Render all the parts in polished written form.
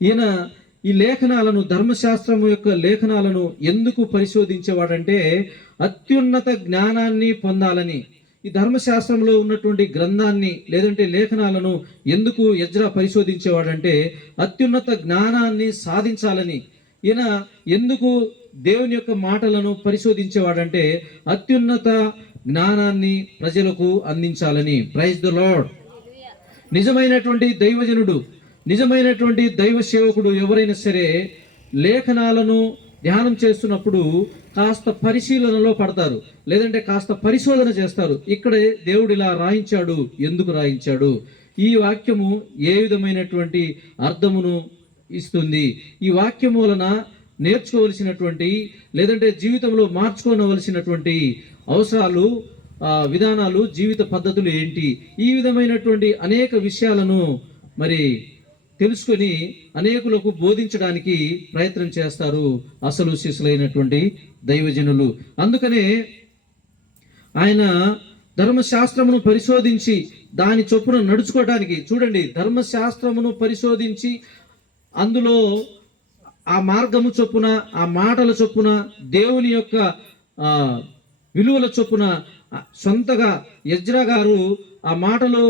ఈయన ఈ లేఖనాలను, ధర్మశాస్త్రం యొక్క లేఖనాలను ఎందుకు పరిశోధించేవాడంటే అత్యున్నత జ్ఞానాన్ని పొందాలని. ఈ ధర్మశాస్త్రంలో ఉన్నటువంటి గ్రంథాన్ని లేదంటే లేఖనాలను ఎందుకు ఎజ్రా పరిశోధించేవాడంటే అత్యున్నత జ్ఞానాన్ని సాధించాలని. ఈయన ఎందుకు దేవుని యొక్క మాటలను పరిశోధించేవాడంటే అత్యున్నత జ్ఞానాన్ని ప్రజలకు అందించాలని. Praise the lord. నిజమైనటువంటి దైవజనుడు, నిజమైనటువంటి దైవ సేవకుడు ఎవరైనా సరే లేఖనాలను ధ్యానం చేస్తున్నప్పుడు కాస్త పరిశీలనలో పడతారు, లేదంటే కాస్త పరిశోధన చేస్తారు. ఇక్కడే దేవుడు ఇలా రాయించాడు, ఎందుకు రాయించాడు, ఈ వాక్యము ఏ విధమైనటువంటి అర్థమును ఇస్తుంది, ఈ వాక్యము వలన నేర్చుకోవలసినటువంటి లేదంటే జీవితంలో మార్చుకోవలసినటువంటి అవసరాలు, విధానాలు, జీవిత పద్ధతులు ఏంటి, ఈ విధమైనటువంటి అనేక విషయాలను మరి తెలుసుకొని అనేకులకు బోధించడానికి ప్రయత్నం చేస్తారు అసలు శిష్యులైనటువంటి దైవజనులు. అందుకనే ఆయన ధర్మశాస్త్రమును పరిశోధించి దాని చొప్పున నడుచుకోవడానికి, చూడండి, ధర్మశాస్త్రమును పరిశోధించి అందులో ఆ మార్గము చొప్పున, ఆ మాటల చొప్పున, దేవుని యొక్క విలువల చొప్పున సొంతగా ఎజ్రా గారు ఆ మాటలు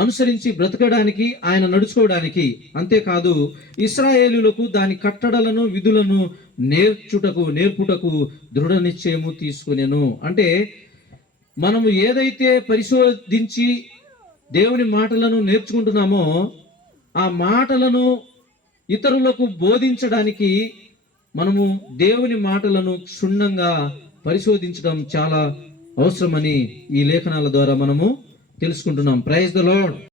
అనుసరించి బ్రతకడానికి, ఆయన నడుచుకోవడానికి, అంతేకాదు ఇశ్రాయేలులకు దాని కట్టడలను విధులను నేర్పుటకు దృఢ నిశ్చయము తీసుకునేను. అంటే మనము ఏదైతే పరిశోధించి దేవుని మాటలను నేర్చుకుంటున్నామో ఆ మాటలను ఇతరులకు బోధించడానికి మనము దేవుని మాటలను క్షుణ్ణంగా పరిశోధించడం చాలా అవసరమని ఈ లేఖనాల ద్వారా మనము తెలుసుకుంటున్నాం. Praise the lord.